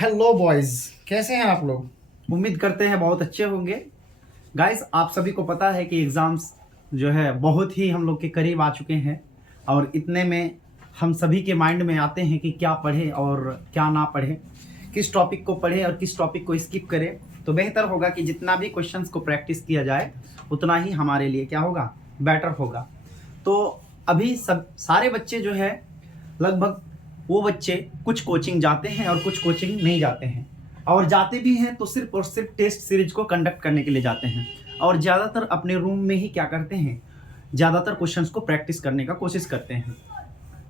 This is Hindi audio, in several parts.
हेलो बॉयज, कैसे हैं आप लोग। उम्मीद करते हैं बहुत अच्छे होंगे। गाइस, आप सभी को पता है कि एग्ज़ाम्स जो है बहुत ही हम लोग के करीब आ चुके हैं और इतने में हम सभी के माइंड में आते हैं कि क्या पढ़ें और क्या ना पढ़ें, किस टॉपिक को पढ़ें और किस टॉपिक को स्किप करें। तो बेहतर होगा कि जितना भी क्वेश्चंस को प्रैक्टिस किया जाए उतना ही हमारे लिए क्या होगा, बेटर होगा। तो अभी सब सारे बच्चे जो है, लगभग वो बच्चे कुछ कोचिंग जाते हैं और कुछ कोचिंग नहीं जाते हैं, और जाते भी हैं तो सिर्फ और सिर्फ टेस्ट सीरीज को कंडक्ट करने के लिए जाते हैं, और ज़्यादातर अपने रूम में ही क्या करते हैं, ज़्यादातर क्वेश्चंस को प्रैक्टिस करने का कोशिश करते हैं।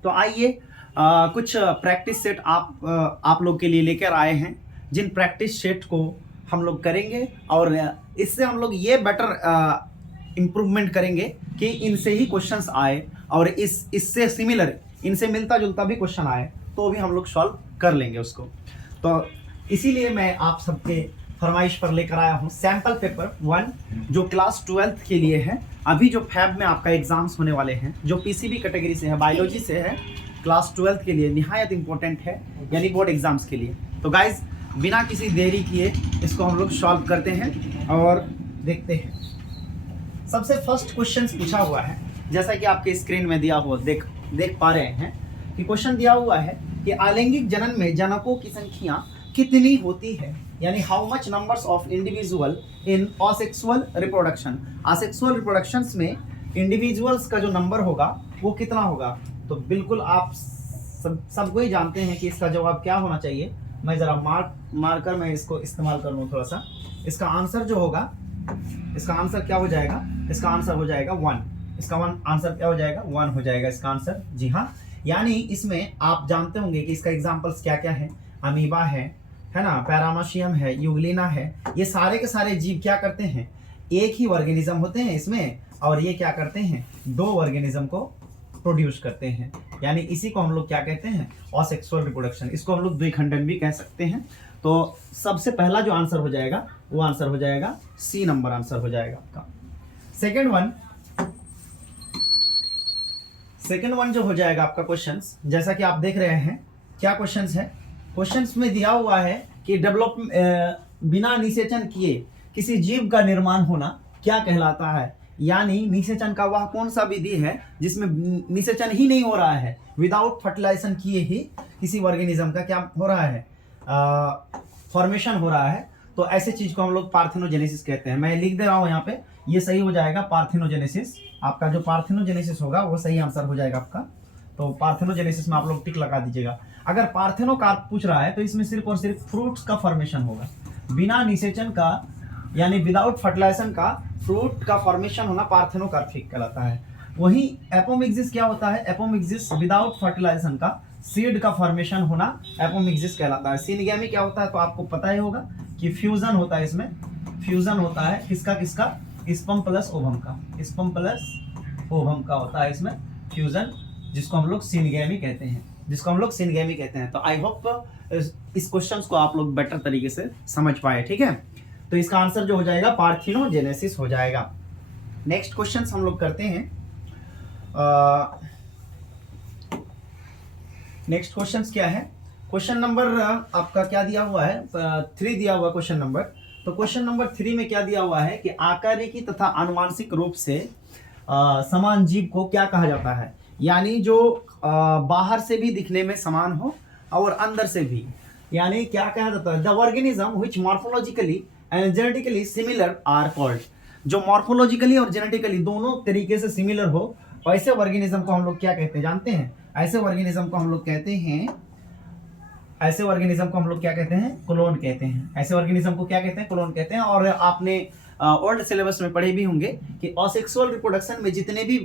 तो आइए कुछ प्रैक्टिस सेट आप लोग के लिए लेकर आए हैं, जिन प्रैक्टिस सेट को हम लोग करेंगे और इससे हम लोग ये बेटर इम्प्रूवमेंट करेंगे कि इनसे ही क्वेश्चंस आए और इससे सिमिलर, इनसे मिलता जुलता भी क्वेश्चन आए तो भी हम लोग सॉल्व कर लेंगे उसको। तो इसीलिए मैं आप सबके फरमाइश पर लेकर आया हूँ सैम्पल पेपर 1 जो क्लास 12th के लिए है। अभी जो फैब में आपका एग्जाम्स होने वाले हैं, जो पीसीबी कैटेगरी से है, बायोलॉजी से है, क्लास 12th के लिए निहायत इंपॉर्टेंट है, यानी बोर्ड एग्जाम्स के लिए। तो गाइज, बिना किसी देरी किए इसको हम लोग सॉल्व करते हैं और देखते हैं। सबसे फर्स्ट क्वेश्चन पूछा हुआ है, जैसा कि आपके स्क्रीन में दिया हुआ देख पा रहे हैं कि क्वेश्चन दिया हुआ है कि अलैंगिक जनन में जनकों की संख्या कितनी होती है, यानी how much numbers of individual in asexual reproduction. Asexual reproductions में इंडिविजुअल्स का जो नंबर होगा वो कितना होगा। तो बिल्कुल आप सबको ही जानते हैं कि इसका जवाब क्या होना चाहिए। मैं ज़रा मार्कर मैं इसको इस्तेमाल करूँ थोड़ा सा। इसका आंसर जो होगा, इसका आंसर क्या हो जाएगा, इसका आंसर हो जाएगा 1। इसका आंसर क्या हो जाएगा, 1 हो जाएगा इसका आंसर। जी हाँ, यानी इसमें आप जानते होंगे कि इसका एग्जांपल्स क्या क्या है। अमीबा है ना, पैरामीशियम है, यूग्लिना है। ये सारे के सारे जीव क्या करते हैं, एक ही ऑर्गेनिज्म होते हैं इसमें, और ये क्या करते हैं, 2 ऑर्गेनिज्म को प्रोड्यूस करते हैं। यानी इसी को हम लोग क्या कहते हैं, असेक्सुअल रिप्रोडक्शन। इसको हम लोग द्विखंडन भी कह सकते हैं। तो सबसे पहला जो आंसर हो जाएगा वो आंसर हो जाएगा सी नंबर आंसर हो जाएगा आपका। सेकेंड वन जो हो जाएगा आपका क्वेश्चंस, जैसा कि आप देख रहे हैं क्या क्वेश्चंस है। क्वेश्चंस में दिया हुआ है कि बिना निषेचन किए किसी जीव का निर्माण होना क्या कहलाता है। यानी निषेचन का वह कौन सा विधि है जिसमें निषेचन ही नहीं हो रहा है, विदाउट फर्टिलाइजेशन किए ही किसी ऑर्गेनिज्म का क्या हो रहा है, फॉर्मेशन हो रहा है। तो ऐसे चीज को हम लोग पार्थिनोजेनेसिस कहते हैं। मैं लिख दे रहा हूं यहाँ पे, ये सही हो जाएगा पार्थिनोजेनेसिस। आपका जो पार्थिनोजेनेसिस होगा वो सही आंसर हो जाएगा आपका। तो पार्थिनोजेनेसिस में आप लोग टिक लगा दीजिएगा। अगर पार्थिनोकार्प पूछ रहा है तो इसमें सिर्फ और सिर्फ फ्रूट्स का फॉर्मेशन होगा, बिना निषेचन का, यानी विदाउट फर्टिलाइजेशन का फ्रूट का फॉर्मेशन होना पार्थिनोकार्पिक कहलाता है। वहीं एपोमिक्सिस क्या होता है, एपोमिक्सिस विदाउट फर्टिलाइजेशन का सीड का फॉर्मेशन होना एपोमिक्सिस कहलाता है। सिनगैमी क्या होता है तो आपको पता ही होगा कि फ्यूजन होता है, इसमें फ्यूजन होता है किसका किसका, स्पर्म प्लस ओवम का, स्पर्म प्लस ओवम का होता है इसमें फ्यूजन, जिसको हम लोग सिनगैमी कहते हैं। तो आई होप इस क्वेश्चन को आप लोग बेटर तरीके से समझ पाए, ठीक है। तो इसका आंसर जो हो जाएगा पार्थिनोजेनेसिस हो जाएगा। नेक्स्ट क्वेश्चन हम लोग करते हैं। नेक्स्ट क्वेश्चन क्या है, क्वेश्चन नंबर आपका क्या दिया हुआ है, 3 दिया हुआ क्वेश्चन नंबर। तो क्वेश्चन नंबर 3 में क्या दिया हुआ है कि आकारिकी तथा आनुवांशिक रूप से समान जीव को क्या कहा जाता है। यानी जो बाहर से भी दिखने में समान हो और अंदर से भी, यानी क्या कहा जाता है, the organism which morphologically and genetically similar are called. जो मॉर्फोलॉजिकली और जेनेटिकली दोनों तरीके से सिमिलर हो, ऐसे ऑर्गेनिज्म को हम लोग क्या कहते हैं जानते हैं, ऐसे ऑर्गेनिज्म को हम लोग कहते हैं, ऐसे ऑर्गेनिज्म को हम लोग क्या कहते हैं, क्लोन कहते हैं। ऐसे ऑर्गेनिज्म को क्या कहते हैं, क्लोन कहते हैं। और आपने ओल्ड सिलेबस में पढ़े भी होंगे कि असेक्सुअल रिप्रोडक्शन में जितने भी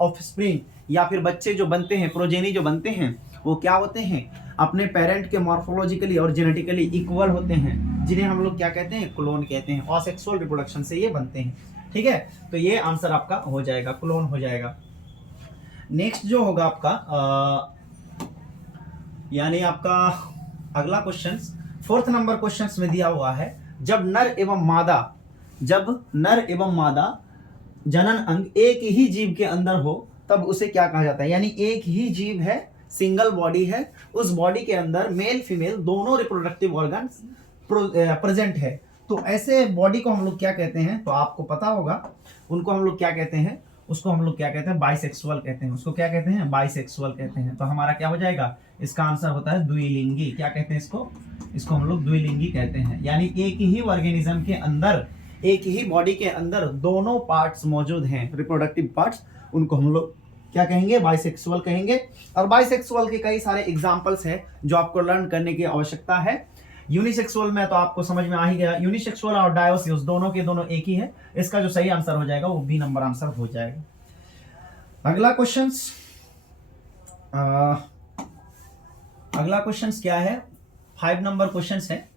ऑफस्प्रिंग या फिर बच्चे जो बनते हैं, प्रोजेनी जो बनते हैं, वो क्या होते हैं, अपने पेरेंट के मॉर्फोलॉजिकली और जेनेटिकली इक्वल होते हैं, जिन्हें हम लोग क्या कहते हैं, क्लोन कहते हैं। असेक्सुअल रिप्रोडक्शन से ये बनते हैं, ठीक है। तो ये आंसर आपका हो जाएगा, क्लोन हो जाएगा। नेक्स्ट जो होगा आपका यानी आपका अगला क्वेश्चन 4th नंबर क्वेश्चन में दिया हुआ है, जब नर एवं मादा जनन अंग एक ही जीव के अंदर हो तब उसे क्या कहा जाता है। यानी एक ही जीव है, सिंगल बॉडी है, उस बॉडी के अंदर मेल फीमेल दोनों रिप्रोडक्टिव ऑर्गन्स प्रेजेंट है। तो ऐसे बॉडी को हम लोग क्या कहते हैं, तो आपको पता होगा उनको हम लोग क्या कहते हैं, उसको हम लोग क्या कहते हैं, बाइसेक्सुअल कहते हैं। उसको क्या कहते हैं, बाइसेक्सुअल कहते हैं। तो हमारा क्या हो जाएगा, इसका आंसर होता है द्विलिंगी। क्या कहते हैं इसको, इसको हम लोग द्विलिंगी कहते हैं। यानी एक ही ऑर्गेनिज्म के अंदर, एक ही बॉडी के अंदर दोनों पार्ट्स मौजूद हैं, रिप्रोडक्टिव पार्ट्स, उनको हम लोग क्या कहेंगे, बाइसेक्सुअल कहेंगे। और बाइसेक्सुअल के कई सारे एग्जांपल्स हैं जो आपको लर्न करने की आवश्यकता है। यूनिसेक्सुअल में तो आपको समझ में आ ही गया, यूनिसेक्सुअल और डायोसिस दोनों के दोनों एक ही है। इसका जो सही आंसर हो जाएगा वो बी नंबर आंसर हो जाएगा। अगला क्वेश्चंस, अगला क्वेश्चंस क्या है, 5 नंबर क्वेश्चंस है।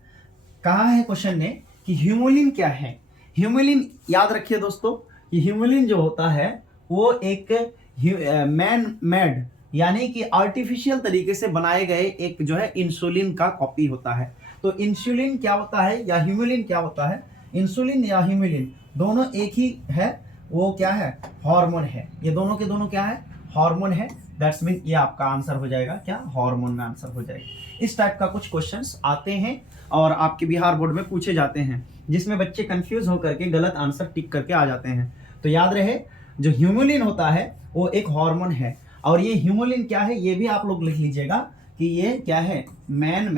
कहा है क्वेश्चन ने कि ह्यूमुलिन क्या है। ह्यूमुलिन याद रखिए दोस्तों, कि ह्यूमुलिन जो होता है वो एक मैन मेड यानी कि आर्टिफिशियल तरीके से बनाए गए एक जो है इंसुलिन का कॉपी होता है। तो इंसुलिन क्या होता है या ह्यूमुलिन क्या होता है, इंसुलिन या ह्यूमुलिन दोनों एक ही है। वो क्या है, हार्मोन है। ये दोनों के दोनों क्या है, हार्मोन है। दैट्स मीन ये आपका आंसर हो जाएगा क्या, हार्मोन में आंसर हो जाएगा। इस टाइप का कुछ क्वेश्चंस आते हैं और आपके बिहार बोर्ड में पूछे जाते हैं, जिसमें बच्चे कंफ्यूज होकर के गलत आंसर टिक करके आ जाते हैं। तो याद रहे, जो ह्यूमुलिन होता है वो एक हार्मोन है। और ये ह्यूमुलिन क्या है, ये भी आप लोग लिख लीजिएगा कि ये क्या है, मैन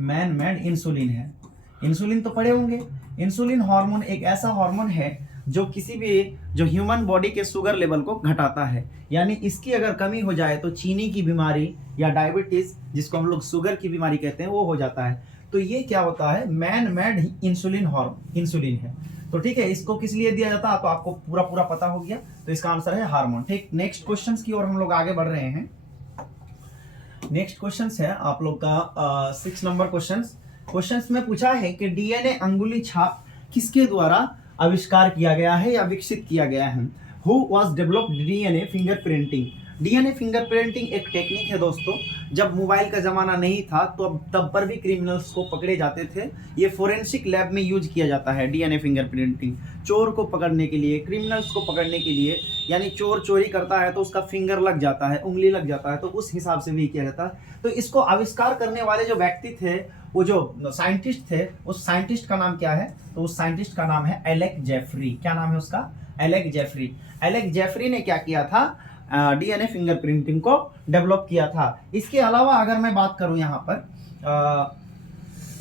मेड इंसुलिन है। इंसुलिन तो पढ़े होंगे। इंसुलिन हार्मोन एक ऐसा हार्मोन है जो किसी भी जो ह्यूमन बॉडी के शुगर लेवल को घटाता है। यानी इसकी अगर कमी हो जाए तो चीनी की बीमारी या डायबिटीज, जिसको हम लोग शुगर की बीमारी कहते हैं, वो हो जाता है। तो ये क्या होता है, मैन मेड इंसुलिन है। तो ठीक है, इसको किस लिए दिया जाता है तो आपको पूरा पता हो गया। तो इसका आंसर है हार्मोन। ठीक, नेक्स्ट क्वेश्चन की ओर हम लोग आगे बढ़ रहे हैं। नेक्स्ट क्वेश्चन है आप लोग का 6 नंबर क्वेश्चन में पूछा है कि डीएनए अंगुली छाप किसके द्वारा आविष्कार किया गया है या विकसित किया गया है। Who was developed DNA fingerprinting. DNA fingerprinting एक टेक्निक है दोस्तों। जब मोबाइल का जमाना नहीं था तो तब पर भी क्रिमिनल्स को पकड़े जाते थे। ये फोरेंसिक लैब में यूज किया जाता है डीएनए फिंगरप्रिंटिंग, चोर को पकड़ने के लिए, क्रिमिनल्स को पकड़ने के लिए। यानी चोर चोरी करता है तो उसका फिंगर लग जाता है, उंगली लग जाता है, तो उस हिसाब से भी किया जाता है। तो इसको आविष्कार करने वाले जो व्यक्ति थे, वो जो साइंटिस्ट थे, उस साइंटिस्ट का नाम क्या है, तो उस साइंटिस्ट का नाम है एलेक जेफरी। क्या नाम है उसका, एलेक जेफरी। एलेक जेफरी ने क्या किया था, डीएनए फिंगरप्रिंटिंग को डेवलप किया था। इसके अलावा अगर मैं बात करूं यहाँ पर,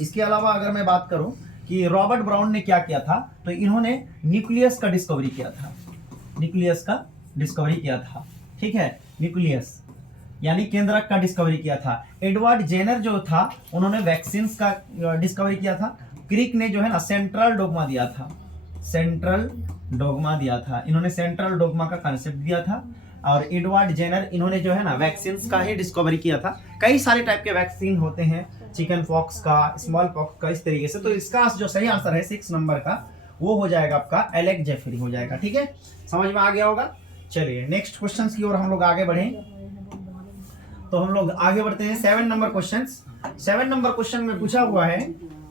इसके अलावा अगर मैं बात करूं कि रॉबर्ट ब्राउन ने क्या किया था, तो इन्होंने न्यूक्लियस का डिस्कवरी किया था। न्यूक्लियस का डिस्कवरी किया था, ठीक है, न्यूक्लियस यानी केंद्रक का डिस्कवरी किया था। एडवर्ड जेनर जो था, उन्होंने वैक्सीन्स का डिस्कवरी किया था। क्रिक ने जो है ना सेंट्रल डोगमा दिया था, सेंट्रल डोगमा दिया था। इन्होंने सेंट्रल डोगमा का कांसेप्ट दिया था। और एडवर्ड जेनर, इन्होंने जो है ना वैक्सीन्स का ही डिस्कवरी किया था। कई सारे टाइप के वैक्सीन होते हैं, चिकन पॉक्स का, स्मॉल पॉक्स का, इस तरीके से। तो इसका जो सही आंसर है 6 नंबर का, वो हो जाएगा आपका एलेक जेफरी हो जाएगा। ठीक है, समझ में आ गया होगा। चलिए नेक्स्ट क्वेश्चन की ओर हम लोग आगे बढ़े। तो हम लोग आगे बढ़ते हैं 7 नंबर क्वेश्चन। 7 नंबर क्वेश्चन में पूछा हुआ है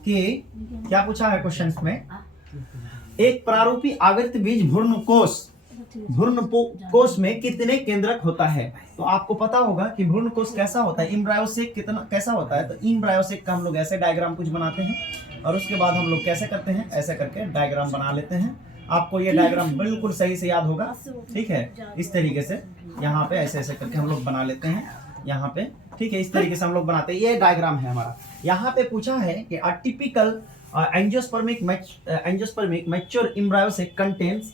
कि क्या पूछा है क्वेश्चन में, एक प्रारूपी आवर्त बीज भ्रूणकोश में कितने केंद्रक होता है। तो आपको पता होगा कि भ्रूणकोश कैसा होता है, इम्ब्रायोसेक कितना कैसा होता है। तो इम्ब्रायोसेक का हम लोग ऐसे डायग्राम कुछ बनाते हैं और उसके बाद हम लोग कैसे करते हैं, ऐसे करके डायग्राम बना लेते हैं। आपको ये डायग्राम बिल्कुल सही से याद होगा, ठीक है। इस तरीके से यहाँ पे ऐसे ऐसे करके हम लोग बना लेते हैं यहाँ पे, ठीक है। इस तरीके से हम लोग बनाते हैं, ये डायग्राम है हमारा। यहाँ पे पूछा है कि a typical angiospermic mature embryo sac contains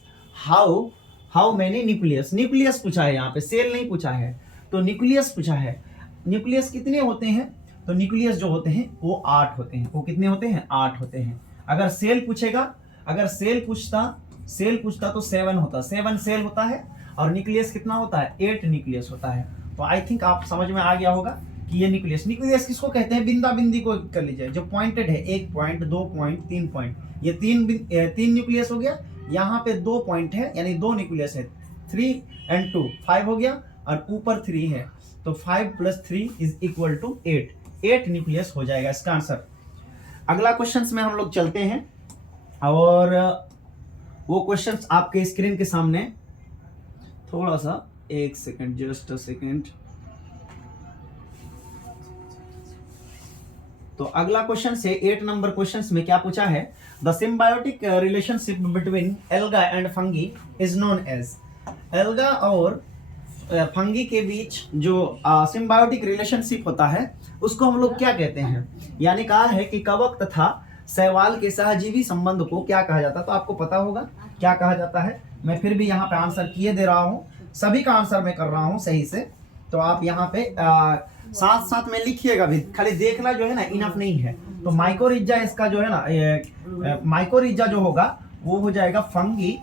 how many nucleus. Nucleus पूछा है यहाँ पे, सेल नहीं पूछा है। तो न्यूक्लियस पूछा है, न्यूक्लियस कितने होते हैं। तो न्यूक्लियस जो होते हैं वो 8 होते हैं। वो कितने होते हैं, 8 होते हैं। अगर सेल पूछेगा, अगर सेल पूछता तो 7 होता, 7 सेल होता है। और न्यूक्लियस कितना होता है, 8 न्यूक्लियस होता है। तो आई थिंक आप समझ में आ गया होगा कि ये न्यूक्लियस किसको कहते हैं, बिंदा बिंदी को कर लीजिए, जो पॉइंटेड है, 1 पॉइंट, 2 पॉइंट, 3 पॉइंट, ये 3 न्यूक्लियस हो गया। यहाँ पे 2 पॉइंट है यानी 2 न्यूक्लियस है, 3 and 2 5 हो गया, और ऊपर 3 है। तो 5 + 3 = 8 न्यूक्लियस हो जाएगा इसका आंसर। अगला क्वेश्चंस में हम लोग चलते हैं और वो क्वेश्चंस आपके स्क्रीन के सामने, थोड़ा सा एक सेकंड, जस्ट अ सेकंड। तो अगला क्वेश्चन से 8 नंबर क्वेश्चन में क्या पूछा है, the symbiotic relationship between alga and fungi is known as. Alga और फंगी के बीच जो सिम्बायोटिक रिलेशनशिप होता है उसको हम लोग क्या कहते हैं, यानी कहा है कि कवक तथा शैवाल के सहजीवी संबंध को क्या कहा जाता है। तो आपको पता होगा क्या कहा जाता है। मैं फिर भी यहाँ पे आंसर किए दे रहा हूँ, सभी का आंसर मैं कर रहा हूँ सही से, तो आप यहाँ पे साथ साथ में लिखिएगा भी, खाली देखना जो है ना इनफ नहीं है। तो माइकोरिज्जा इसका जो है ना, माइकोरिज्जा जो होगा वो हो जाएगा फंगी,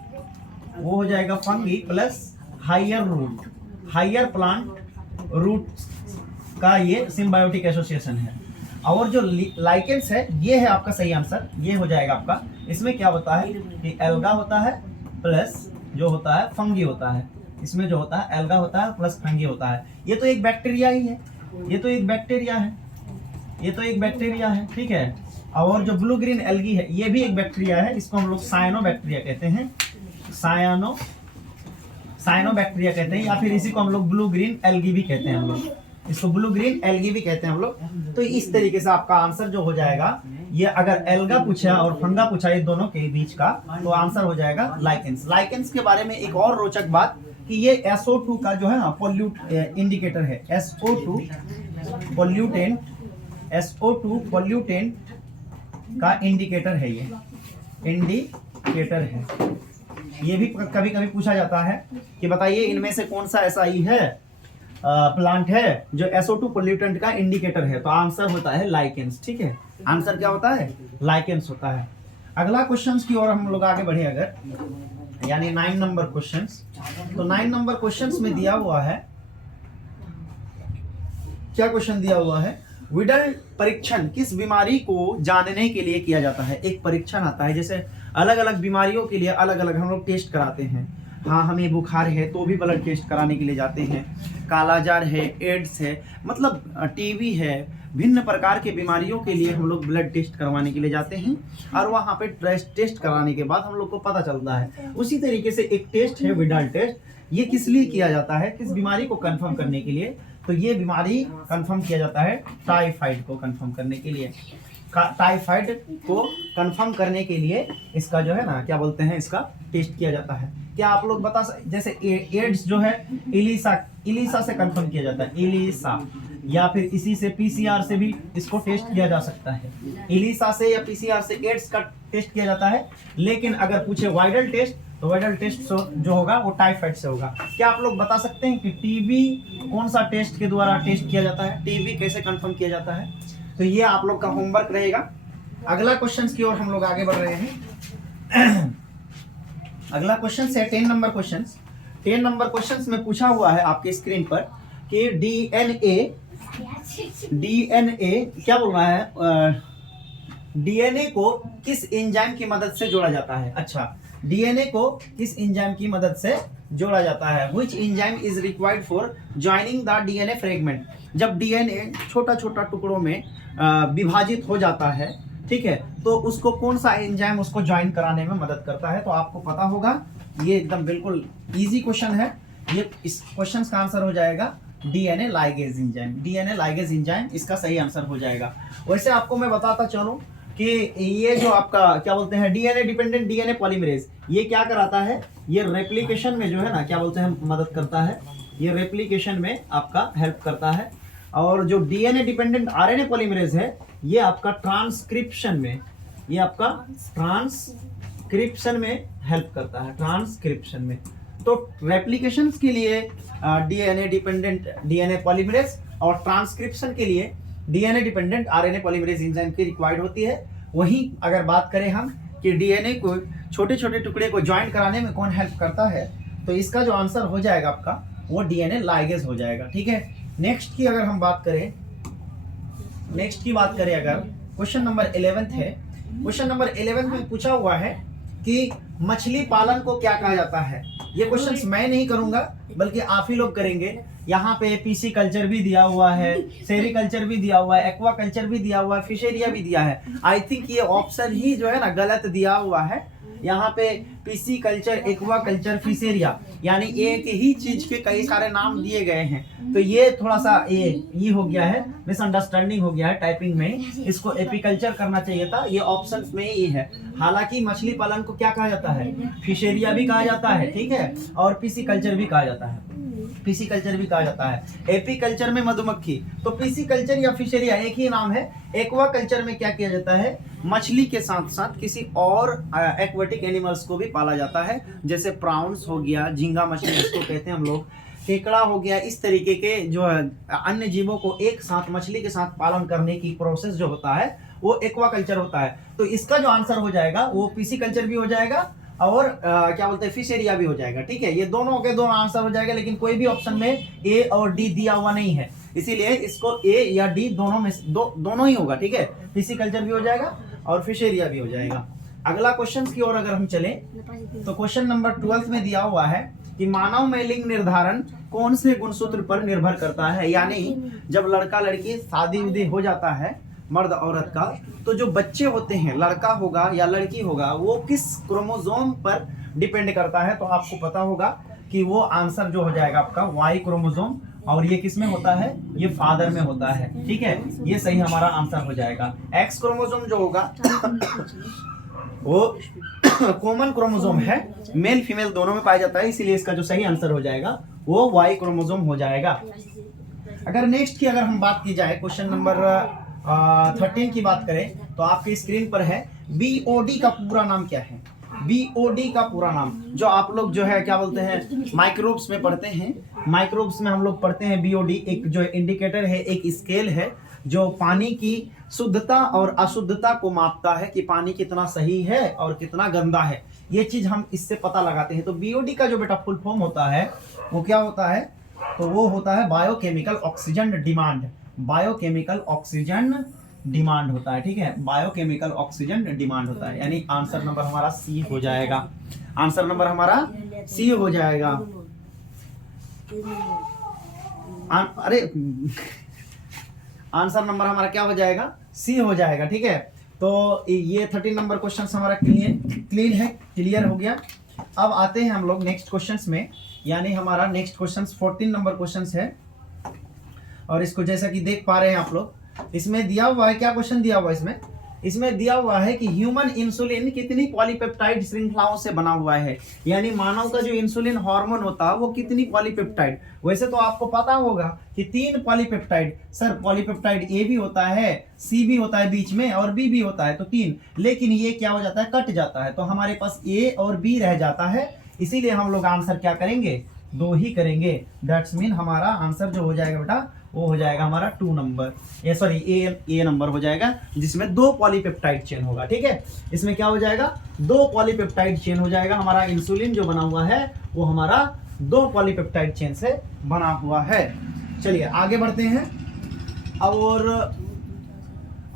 वो हो जाएगा fungi plus higher root, higher plant root का ये सिम्बायोटिक एसोसिएशन है। और जो लाइकेंस है ये है आपका सही आंसर, ये हो जाएगा आपका। इसमें क्या होता है कि एल्गा होता है प्लस जो होता है फंगी होता है, इसमें जो होता है एल्गा होता है प्लस फंगी होता है। ये तो एक बैक्टीरिया ही है, ये तो एक बैक्टीरिया है, ये तो एक बैक्टीरिया है, ठीक है। और जो ब्लू ग्रीन एल्गी है ये भी एक बैक्टीरिया है, इसको हम लोग साइनो बैक्टीरिया कहते हैं, साइनो बैक्टीरिया कहते हैं, या फिर इसी को हम लोग ब्लू ग्रीन एल्गी भी कहते हैं, हम लोग इसको ब्लू ग्रीन एल्गी भी कहते हैं हम लोग। तो इस तरीके से आपका आंसर जो हो जाएगा, ये अगर एल्गा पूछा और फंगा पूछा ये दोनों के बीच का, तो आंसर हो जाएगा लाइकेंस। लाइकेंस के बारे में एक और रोचक बात कि ये SO2 का जो है ना पोल्यूट इंडिकेटर है, SO2 पोल्यूटेंट, SO2 पोल्यूटेंट का इंडिकेटर है, ये इंडिकेटर है। ये भी कभी कभी पूछा जाता है कि बताइए इनमें से कौन सा ऐसा ही है प्लांट है जो SO2 पोल्यूटेंट का इंडिकेटर है। तो आंसर होता है लाइकेंस, ठीक है। आंसर क्या होता है, लाइकेंस होता है। अगला क्वेश्चंस की ओर हम लोग आगे बढ़े अगर, यानी 9 नंबर क्वेश्चंस। तो 9 नंबर क्वेश्चंस में दिया हुआ है, क्या क्वेश्चन दिया हुआ है, विडल परीक्षण किस बीमारी को जानने के लिए किया जाता है। एक परीक्षण आता है, जैसे अलग अलग बीमारियों के लिए अलग अलग हम लोग टेस्ट कराते हैं। हाँ, हमें बुखार है तो भी ब्लड टेस्ट कराने के लिए जाते हैं, कालाजार है, एड्स है, मतलब टीबी है, भिन्न प्रकार के बीमारियों के लिए हम लोग ब्लड टेस्ट करवाने के लिए जाते हैं, और वहाँ पे टेस्ट कराने के बाद हम लोग को पता चलता है। उसी तरीके से एक टेस्ट है विडल टेस्ट, ये किस लिए किया जाता है, किस बीमारी को कंफर्म करने के लिए। तो ये बीमारी कंफर्म किया जाता है टाइफाइड को कंफर्म करने के लिए। टाइफाइड को कंफर्म करने के लिए इसका जो है ना क्या बोलते हैं, इसका टेस्ट किया जाता है। क्या आप लोग बता सकते, जैसे एड्स जो है इलीसा से कंफर्म किया जाता है, इलीसा, या फिर इसी से PCR से भी इसको टेस्ट किया जा सकता है। इलीसा से या PCR से एड्स का टेस्ट किया जाता है। लेकिन अगर पूछे वाइडल टेस्ट, तो वाइडल टेस्ट जो होगा वो टाइफाइड से होगा। क्या आप लोग बता सकते हैं कि टीबी कौन सा टेस्ट के द्वारा टेस्ट किया जाता है, टीबी कैसे कंफर्म किया जाता है। तो ये आप लोग का होमवर्क रहेगा। अगला क्वेश्चन की ओर हम लोग आगे बढ़ रहे हैं। अगला क्वेश्चन है 10 नंबर क्वेश्चन। 10 नंबर क्वेश्चन में पूछा हुआ है आपके स्क्रीन पर कि डीएनए क्या बोल रहा है, डीएनए को किस एंजाइम की मदद से जोड़ा जाता है। अच्छा, डीएनए को किस एंजाइम की मदद से जोड़ा जाता है, which enzyme is required for joining the DNA fragment. जब डीएनए छोटा छोटा टुकड़ों में विभाजित हो जाता है, ठीक है, तो उसको कौन सा एंजाइम उसको ज्वाइन कराने में मदद करता है। तो आपको पता होगा, ये एकदम बिल्कुल इजी क्वेश्चन है। ये इस क्वेश्चन का आंसर हो जाएगा DNA ligase enzyme, DNA ligase enzyme इसका सही आंसर हो जाएगा। वैसे आपको मैं बताता चलूं कि ये जो आपका क्या बोलते हैं डीएनए डिपेंडेंट डीएनए पॉलीमरेज, ये क्या कराता है, ये रेप्लिकेशन में जो है ना क्या बोलते हैं मदद करता है, ये रेप्लिकेशन में आपका हेल्प करता है। और जो डीएनए डिपेंडेंट आरएनए पॉलीमरेज है, ये आपका ट्रांसक्रिप्शन में, ये आपका ट्रांसक्रिप्शन में हेल्प करता है, ट्रांसक्रिप्शन में। तो रेप्लिकेशन के लिए डीएनए डिपेंडेंट डीएनए पॉलीमरेज और ट्रांसक्रिप्शन के लिए DNA dependent RNA polymerase enzyme की रिक्वायर्ड होती है। वहीं अगर बात करें हम कि डीएनए को छोटे छोटे टुकड़े को ज्वाइन कराने में कौन हेल्प करता है, तो इसका जो आंसर हो जाएगा आपका वो डीएनए लाइगेज हो जाएगा, ठीक है। नेक्स्ट की अगर हम बात करें, नेक्स्ट की बात करें अगर, क्वेश्चन नंबर 11 है। क्वेश्चन नंबर 11 में पूछा हुआ है कि मछली पालन को क्या कहा जाता है। ये क्वेश्चंस मैं नहीं करूंगा बल्कि आप ही लोग करेंगे। यहाँ पे पीसी कल्चर भी दिया हुआ है, सेरिकल्चर भी दिया हुआ है, एक्वा कल्चर भी दिया हुआ है, फिश एरिया भी दिया है। आई थिंक ये ऑप्शन ही जो है ना गलत दिया हुआ है। यहाँ पे पीसी कल्चर, एक्वा कल्चर, फिशेरिया, यानी एक ही चीज के कई सारे नाम दिए गए हैं। तो ये थोड़ा सा ये हो गया है, मिसअंडरस्टैंडिंग हो गया है टाइपिंग में, इसको एपीकल्चर करना चाहिए था, ये ऑप्शंस में ही है। हालांकि मछली पालन को क्या कहा जाता है, फिशेरिया भी कहा जाता है, ठीक है, और पीसी कल्चर भी कहा जाता है, पीसी कल्चर भी कहा जाता है। एपी कल्चर में मधुमक्खी, तो पीसी कल्चर या फिशेरिया एक ही नाम है। एक्वा कल्चर में क्या किया जाता है, मछली के साथ साथ किसी और एक्वेटिक एनिमल्स को भी पाला जाता है, जैसे प्राउंस हो गया, झींगा मछली जिसको कहते हैं हम लोग, केकड़ा हो गया, इस तरीके के जो अन्य जीवों को एक साथ मछली के साथ पालन करने की प्रोसेस जो होता है वो एक्वा कल्चर होता है। तो इसका जो आंसर हो जाएगा वो पीसी कल्चर भी हो जाएगा और क्या बोलते हैं फिशेरिया भी हो जाएगा, ठीक है। ये दोनों के दोनों आंसर हो जाएगा, लेकिन कोई भी ऑप्शन में ए और डी दिया हुआ नहीं है, इसीलिए इसको ए या डी दोनों में दोनों ही होगा, ठीक है। पीसी कल्चर भी हो जाएगा और फिशेरिया भी हो जाएगा। अगला क्वेश्चन की ओर अगर हम चलें तो क्वेश्चन नंबर 12 में दिया हुआ है कि मानव में लिंग निर्धारण कौन से गुणसूत्र पर निर्भर करता है, यानी जब लड़का लड़की शादी विधि हो जाता है मर्द औरत का, तो जो बच्चे होते हैं, लड़का होगा या लड़की होगा, वो किस क्रोमोसोम पर डिपेंड करता है। तो आपको पता होगा कि वो आंसर जो हो जाएगा आपका वाई क्रोमोसोम, और ये किस में होता है, ये फादर में होता है, ठीक है, ये सही हमारा आंसर हो जाएगा। एक्स क्रोमोसोम जो होगा वो कॉमन क्रोमोसोम है, मेल फीमेल दोनों में पाया जाता है, इसीलिए इसका जो सही आंसर हो जाएगा वो वाई क्रोमोसोम हो जाएगा। अगर नेक्स्ट की अगर हम बात की जाए, क्वेश्चन नंबर 13 की बात करें तो आपकी स्क्रीन पर है बीओडी का पूरा नाम क्या है। बीओडी का पूरा नाम जो आप लोग जो है क्या बोलते हैं माइक्रोब्स में पढ़ते हैं, माइक्रोब्स में हम लोग पढ़ते हैं बीओडी एक जो इंडिकेटर है, एक स्केल है जो पानी की शुद्धता और अशुद्धता को मापता है कि पानी कितना सही है और कितना गंदा है, ये चीज हम इससे पता लगाते हैं। तो बीओडी का जो बेटा फुल फॉर्म होता है वो क्या होता है, तो वो होता है biochemical oxygen demand, biochemical oxygen demand होता है, ठीक है, बायोकेमिकल ऑक्सीजन डिमांड होता है, यानी आंसर नंबर हमारा सी हो जाएगा, आंसर नंबर हमारा सी हो जाएगा। अरे आंसर नंबर हमारा क्या हो जाएगा, सी हो जाएगा, ठीक है। तो ये 13 नंबर क्वेश्चन हमारा क्लियर हो गया। अब आते हैं हम लोग नेक्स्ट क्वेश्चंस में, यानी हमारा नेक्स्ट क्वेश्चंस 14 नंबर क्वेश्चंस है, और इसको जैसा कि देख पा रहे हैं आप लोग, इसमें दिया हुआ है, क्या क्वेश्चन दिया हुआ है इसमें दिया हुआ है कि ह्यूमन इंसुलिन कितनी पॉलीपेप्टाइड श्रृंखलाओं से बना हुआ है, यानी मानव का जो इंसुलिन हार्मोन होता है वो कितनी पॉलीपेप्टाइड। वैसे तो आपको पता होगा कि 3 पॉलीपेप्टाइड, सर पॉलीपेप्टाइड ए भी होता है, सी भी होता है बीच में और बी भी होता है, तो 3, लेकिन ये क्या हो जाता है, कट जाता है, तो हमारे पास ए और बी रह जाता है, इसीलिए हम लोग आंसर क्या करेंगे, 2 ही करेंगे। दैट्स मीन हमारा आंसर जो हो जाएगा बेटा वो हो जाएगा हमारा 2 नंबर, ये सॉरी ए नंबर हो जाएगा, जिसमें 2 पॉलीपेप्टाइड चेन होगा, ठीक है। इसमें क्या हो जाएगा, 2 पॉलीपेप्टाइड चेन हो जाएगा। हमारा इंसुलिन जो बना हुआ है वो हमारा 2 पॉलीपेप्टाइड चेन से बना हुआ है। चलिए आगे बढ़ते हैं। और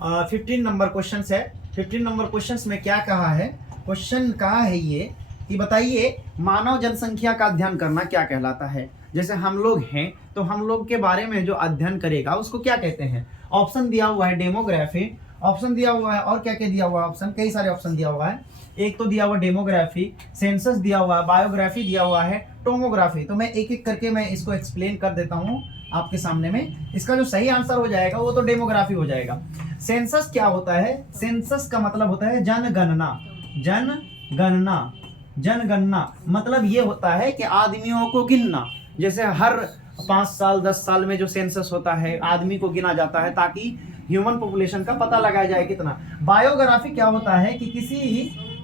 15 नंबर क्वेश्चन है। 15 नंबर क्वेश्चन में क्या कहा है, क्वेश्चन कहा है ये कि बताइए मानव जनसंख्या का अध्ययन करना क्या कहलाता है। जैसे हम लोग हैं तो हम लोग के बारे में जो अध्ययन करेगा उसको क्या कहते हैं। ऑप्शन दिया हुआ है डेमोग्राफी, ऑप्शन दिया हुआ है, और क्या क्या दिया हुआ है ऑप्शन, कई सारे ऑप्शन दिया हुआ है। एक तो दिया हुआ डेमोग्राफी, सेंसस दिया हुआ है, बायोग्राफी दिया हुआ है, टोमोग्राफी। तो मैं एक एक करके मैं इसको एक्सप्लेन कर देता हूँ आपके सामने में। इसका जो सही आंसर हो जाएगा वो तो डेमोग्राफी हो जाएगा। सेंसस क्या होता है, सेंसस का मतलब होता है जनगणना, जनगणना, जनगणना मतलब ये होता है कि आदमियों को गिनना। जैसे हर 5 साल 10 साल में जो सेंसस होता है आदमी को गिना जाता है ताकि ह्यूमन पॉपुलेशन का पता लगाया जाए कितना। बायोग्राफी क्या होता है कि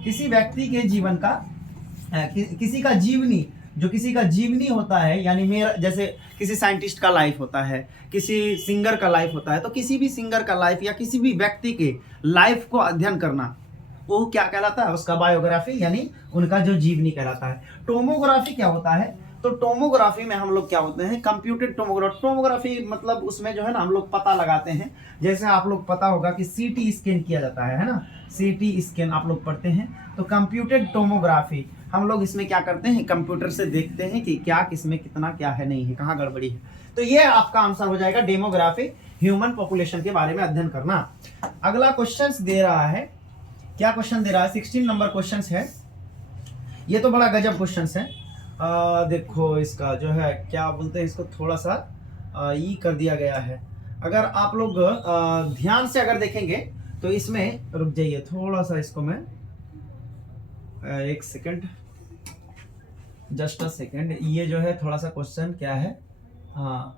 किसी व्यक्ति के जीवन का किसी का जीवनी, जो किसी का जीवनी होता है, यानी मेरा जैसे किसी साइंटिस्ट का लाइफ होता है, किसी सिंगर का लाइफ होता है, तो किसी भी सिंगर का लाइफ या किसी भी व्यक्ति के लाइफ को अध्ययन करना वो क्या कहलाता है, उसका बायोग्राफी यानी उनका जो जीवनी कहलाता है। टोमोग्राफी क्या होता है, तो टोमोग्राफी में हम लोग क्या होते हैं, कंप्यूटेड टोमोग्राफी। टोमोग्राफी मतलब उसमें जो है ना हम लोग पता लगाते हैं। जैसे आप लोग पता होगा कि सीटी स्कैन किया जाता है ना, सीटी स्कैन आप लोग पढ़ते हैं। तो कंप्यूटेड टोमोग्राफी हम लोग इसमें क्या करते हैं, कंप्यूटर से देखते हैं कि क्या किसमें कितना क्या है, नहीं है, कहाँ गड़बड़ी है। तो ये आपका आंसर हो जाएगा डेमोग्राफी, ह्यूमन पॉपुलेशन के बारे में अध्ययन करना। अगला क्वेश्चन दे रहा है, क्या क्वेश्चन दे रहा है, 16 नंबर क्वेश्चन है। ये तो बड़ा गजब क्वेश्चन है। देखो इसका जो है क्या बोलते हैं, इसको थोड़ा सा ई कर दिया गया है। अगर आप लोग ध्यान से अगर देखेंगे तो इसमें, रुक जाइए थोड़ा सा, इसको मैं एक सेकंड, जस्ट अ सेकंड, ये जो है थोड़ा सा क्वेश्चन क्या है, हाँ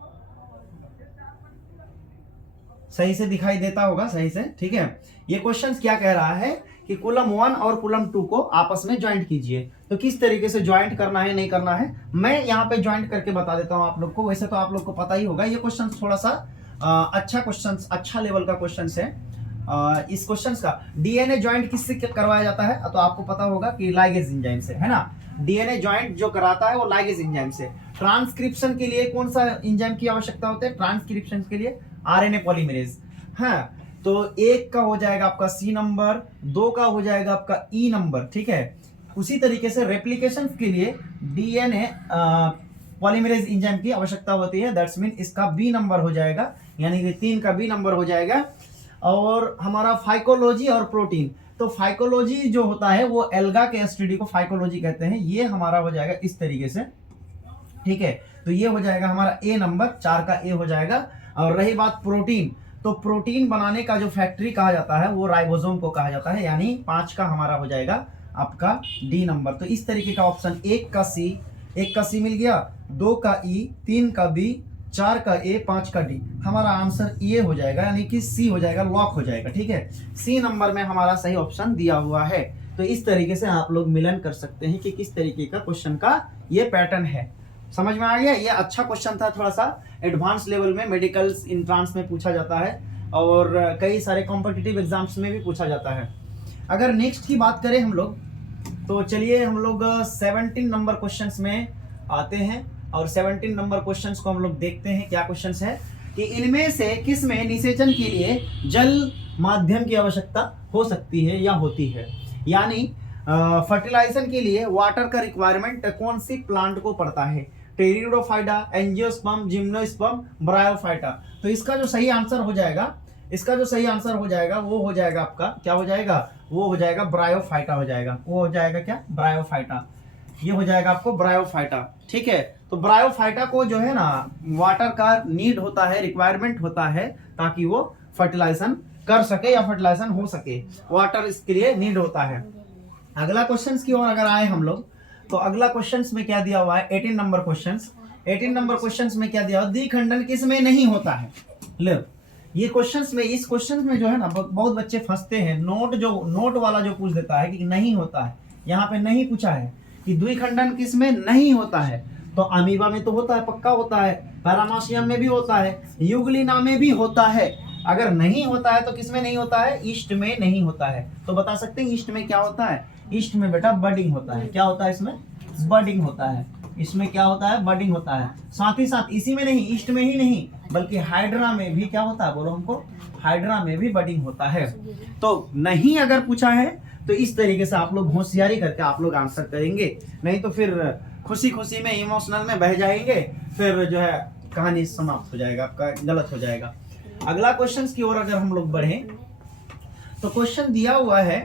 सही से दिखाई देता होगा, सही से, ठीक है। ये क्वेश्चन क्या कह रहा है कि कॉलम 1 और कॉलम 2 को आपस में ज्वाइंट कीजिए। तो किस तरीके से ज्वाइंट करना है, नहीं करना है, मैं यहाँ पे ज्वाइंट करके बता देता हूँ आप लोग को। वैसे तो आप लोग को पता ही होगा, ये क्वेश्चन थोड़ा सा अच्छा क्वेश्चन, अच्छा लेवल का क्वेश्चन है। इस क्वेश्चन का डीएनए ज्वाइंट किससे करवाया जाता है, तो आपको पता होगा कि लाइगेज एंजाइम से, है ना। डीएनए ज्वाइंट जो कराता है वो लाइगेज एंजाइम से। ट्रांसक्रिप्शन के लिए कौन सा एंजाइम की आवश्यकता होती है, ट्रांसक्रिप्शन के लिए आरएनए पॉलीमरेज। हाँ, तो 1 का हो जाएगा आपका सी नंबर, 2 का हो जाएगा आपका ई नंबर, ठीक है। उसी तरीके से रेप्लिकेशन के लिए डीएनए पॉलीमरेज एंजाइम की आवश्यकता होती है, दैट्स मीन इसका बी नंबर हो जाएगा, यानी कि 3 का बी नंबर हो जाएगा। और हमारा फाइकोलॉजी और प्रोटीन, तो फाइकोलॉजी जो होता है वो एल्गा के एसटीडी को फाइकोलॉजी कहते हैं, ये हमारा हो जाएगा इस तरीके से, ठीक है। तो ये हो जाएगा हमारा ए नंबर, 4 का ए हो जाएगा। और रही बात प्रोटीन, तो प्रोटीन बनाने का जो फैक्ट्री कहा जाता है वो राइबोसोम को कहा जाता है, यानी 5 का हमारा हो जाएगा आपका डी नंबर। तो इस तरीके का ऑप्शन 1 का सी मिल गया, 2 का ई, 3 का बी, 4 का ए, 5 का डी, हमारा आंसर ये हो जाएगा, यानी कि सी हो जाएगा, लॉक हो जाएगा, ठीक है। सी नंबर में हमारा सही ऑप्शन दिया हुआ है। तो इस तरीके से आप लोग मिलन कर सकते हैं कि किस तरीके का क्वेश्चन का ये पैटर्न है। समझ में आ गया? ये अच्छा क्वेश्चन था, थोड़ा सा एडवांस लेवल में मेडिकल इंट्रांस में पूछा जाता है और कई सारे कॉम्पिटिटिव एग्जाम्स में भी पूछा जाता है। अगर नेक्स्ट की बात करें हम लोग, तो चलिए हम लोग 17 नंबर क्वेश्चंस में आते हैं और 17 नंबर क्वेश्चंस को हम लोग देखते हैं। क्या क्वेश्चंस है कि इनमें से किस में निषेचन के लिए जल माध्यम की आवश्यकता हो सकती है या होती है, यानी फर्टिलाइजेशन के लिए वाटर का रिक्वायरमेंट कौन सी प्लांट को पड़ता है, टेरिडोफाइटा, एंजियोस्पर्म, जिम्नोस्पर्म, ब्रायोफाइटा। तो इसका जो सही आंसर हो जाएगा, वो हो जाएगा आपका, क्या हो जाएगा, वो हो जाएगा ब्रायोफाइटा हो जाएगा, वो हो जाएगा क्या, ब्रायोफाइटा, ये हो जाएगा आपको ब्रायोफाइटा, ठीक है। तो ब्रायोफाइटा को जो है ना वाटर का नीड होता है, रिक्वायरमेंट होता है, ताकि वो फर्टिलाइजेशन कर सके या फर्टिलाइजेशन हो सके, वाटर इसके लिए नीड होता है। अगला क्वेश्चंस की ओर अगर आए हम लोग, तो अगला क्वेश्चंस में क्या दिया हुआ है, 18 नंबर क्वेश्चंस में क्या दिया हुआ, द्विखंडन किस में नहीं होता है। ले ये क्वेश्चंस में, इस क्वेश्चन में जो है ना बहुत बच्चे फंसते हैं, नोट वाला जो पूछ देता है कि नहीं होता है, यहाँ पे नहीं पूछा है कि द्विखंडन किस में नहीं होता है। तो अमीबा में तो होता है, पक्का होता है, पैरामासियम में भी होता है, यूग्लिना में भी होता है। अगर नहीं होता है तो किस में नहीं होता है, ईस्ट में नहीं होता है। तो बता सकते हैं ईस्ट में क्या होता है, ईस्ट में बेटा बडिंग होता है। क्या होता है इसमें, बडिंग होता है। इसमें क्या होता है, बडिंग होता है। साथ ही साथ इसी में नहीं, ईस्ट में ही नहीं, बल्कि हाइड्रा में भी क्या होता है, बोलो हमको, हाइड्रा में भी बडिंग होता है। तो नहीं अगर पूछा है तो इस तरीके से आप लोग होशियारी करके आप लोग आंसर करेंगे, नहीं तो फिर खुशी खुशी में इमोशनल में बह जाएंगे, फिर जो है कहानी समाप्त हो जाएगा, आपका गलत हो जाएगा। अगला क्वेश्चन की ओर अगर हम लोग बढ़े, तो क्वेश्चन दिया हुआ है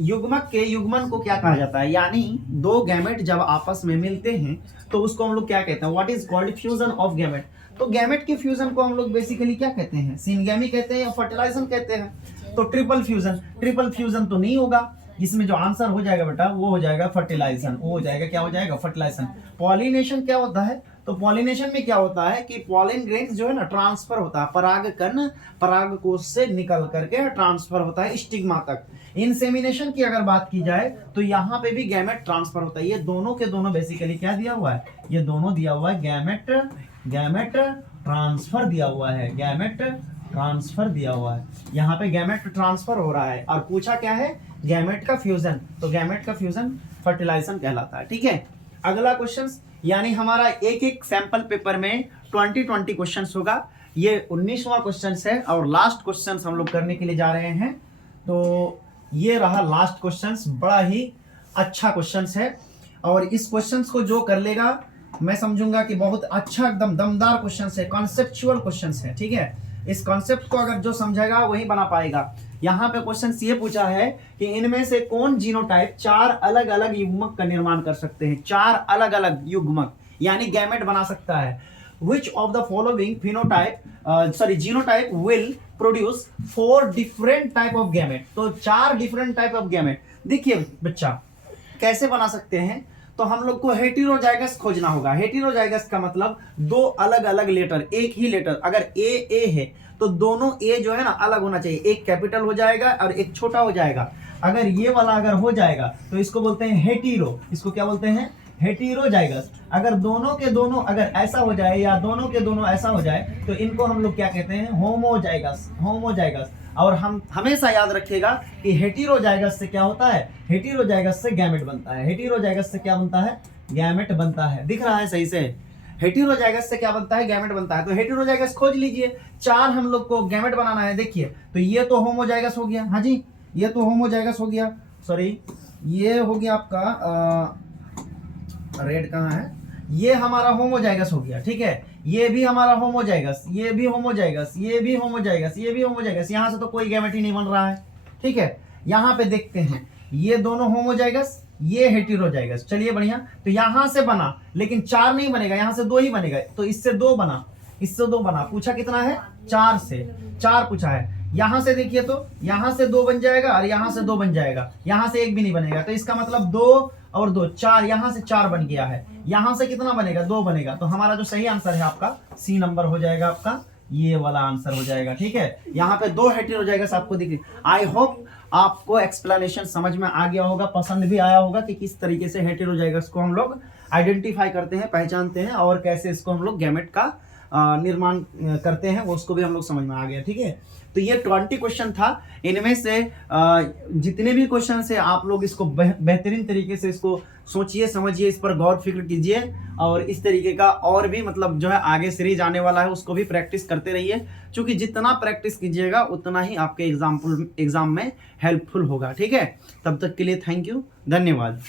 युग्मक के युग्मन को क्या कहा जाता है, यानी 2 गैमेट जब आपस में मिलते हैं तो उसको हम लोग क्या कहते हैं, what is called fusion of gamete. तो गैमेट के फ्यूजन को हम लोग बेसिकली क्या कहते हैं, सिनगैमी कहते हैं या फर्टिलाइजेशन कहते हैं। तो ट्रिपल फ्यूजन तो नहीं होगा, इसमें जो आंसर हो जाएगा बेटा वो हो जाएगा फर्टिलाइजेशन, वो हो जाएगा, क्या हो जाएगा, फर्टिलाइजेशन। पॉलिनेशन क्या होता है, तो पॉलिनेशन में क्या होता है कि पॉलिन ग्रेन्स जो है ना ट्रांसफर होता है, परागकण परागकोश से निकल करके ट्रांसफर होता है स्टिग्मा तक। इंसेमिनेशन की अगर बात की जाए तो यहाँ पे भी गैमेट ट्रांसफर होता है। ये दोनों के दोनों बेसिकली क्या दिया हुआ है, ये दोनों दिया हुआ है गैमेट ट्रांसफर दिया हुआ है, गैमेट ट्रांसफर दिया हुआ है। यहाँ पे गैमेट ट्रांसफर हो रहा है और पूछा क्या है, गैमेट का फ्यूजन। तो गैमेट का फ्यूजन फर्टिलाइजेशन कहलाता है, ठीक है। अगला क्वेश्चन, यानी हमारा एक सैंपल पेपर में 20 क्वेश्चंस होगा। ये 19वां क्वेश्चन है और लास्ट क्वेश्चन हम लोग करने के लिए जा रहे हैं। तो ये रहा लास्ट क्वेश्चन, बड़ा ही अच्छा क्वेश्चन है और इस क्वेश्चन को जो कर लेगा मैं समझूंगा कि बहुत अच्छा एकदम दमदार क्वेश्चन है, कॉन्सेप्चुअल क्वेश्चन है, ठीक है। इस कॉन्सेप्ट को अगर जो समझेगा वही बना पाएगा। यहाँ पे क्वेश्चन ये पूछा है कि इनमें से कौन जीनोटाइप 4 अलग अलग युग्मक का निर्माण कर सकते हैं, 4 अलग अलग युग्मक यानी गैमेट बना सकता है। Which of the following genotype will produce 4 different type of gamete? तो 4 different type of gamete। देखिए बच्चा कैसे बना सकते हैं, तो हम लोग को हेटेरोजाइगस खोजना होगा। हेटेरोजाइगस का मतलब 2 अलग अलग लेटर, एक ही लेटर, अगर ए है तो दोनों ए जो है ना अलग होना चाहिए, एक कैपिटल हो जाएगा और एक छोटा हो जाएगा। अगर ये वाला अगर हो जाएगा तो इसको बोलते हैं हेटेरो, इसको क्या बोलते हैं, हेटेरोजाइगस। अगर दोनों के दोनों अगर ऐसा हो जाए या दोनों के दोनों ऐसा हो जाए तो इनको हम लोग क्या कहते हैं, होमोजाइगस, होमोजाइगस। और हम हमेशा याद रखिएगा कि हेटेरोजाइगस से क्या होता है, हेटेरोजाइगस से गैमेट बनता है। हेटेरोजाइगस से क्या बनता है, गैमेट बनता है। दिख रहा है सही से, हेटेरोजाइगस से क्या बनता है, गैमेट बनता है। तो हेटेरोजाइगस खोज लीजिए, 4 हम लोग को गैमेट बनाना है। देखिए तो ये तो होमोजाइगस हो गया, हाँ जी ये तो होमोजाइगस हो गया, सॉरी ये हो गया आपका रेड कहाँ है, ये हमारा होमोजाइगस हो गया, ठीक है। ये भी हमारा होमोजाइगस, ये भी होमोजाइगस, ये भी होमोजाइगस, ये भी होमोजाइगस। यहाँ से तो कोई गैमेट ही नहीं बन रहा है, ठीक है। यहाँ पे देखते हैं ये दोनों होमोजाइगस, ये हेटेरोजाइगस। चलिए बढ़िया, तो यहाँ से बना लेकिन 4 नहीं बनेगा, यहाँ से 2 ही बनेगा। तो इससे 2 बना, इससे 2 बना। पूछा कितना है, 4 से 4 पूछा है। यहाँ से देखिए तो यहाँ से 2 बन जाएगा और यहाँ से 2 बन जाएगा, यहाँ से 1 भी नहीं बनेगा। तो इसका मतलब 2 और 2 4, यहाँ से 4 बन गया है। यहाँ से कितना बनेगा, 2 बनेगा। तो हमारा जो सही आंसर है आपका सी नंबर हो जाएगा, आपका ये वाला आंसर हो जाएगा, ठीक है। यहाँ पे 2 हेटेरोजाइगस आपको दिख रही। आई होप आपको एक्सप्लेनेशन समझ में आ गया होगा, पसंद भी आया होगा कि किस तरीके से हेटेरोजाइगस को हम लोग आइडेंटिफाई करते हैं, पहचानते हैं, और कैसे इसको हम लोग गैमेट का निर्माण करते हैं, वो उसको भी हम लोग समझ में आ गया, ठीक है। तो ये 20 क्वेश्चन था। इनमें से जितने भी क्वेश्चन है आप लोग इसको बेहतरीन तरीके से इसको सोचिए, समझिए, इस पर गौर फिक्र कीजिए, और इस तरीके का और भी मतलब जो है आगे सीरीज आने वाला है उसको भी प्रैक्टिस करते रहिए, क्योंकि जितना प्रैक्टिस कीजिएगा उतना ही आपके एग्जाम में हेल्पफुल होगा, ठीक है। तब तक के लिए थैंक यू, धन्यवाद।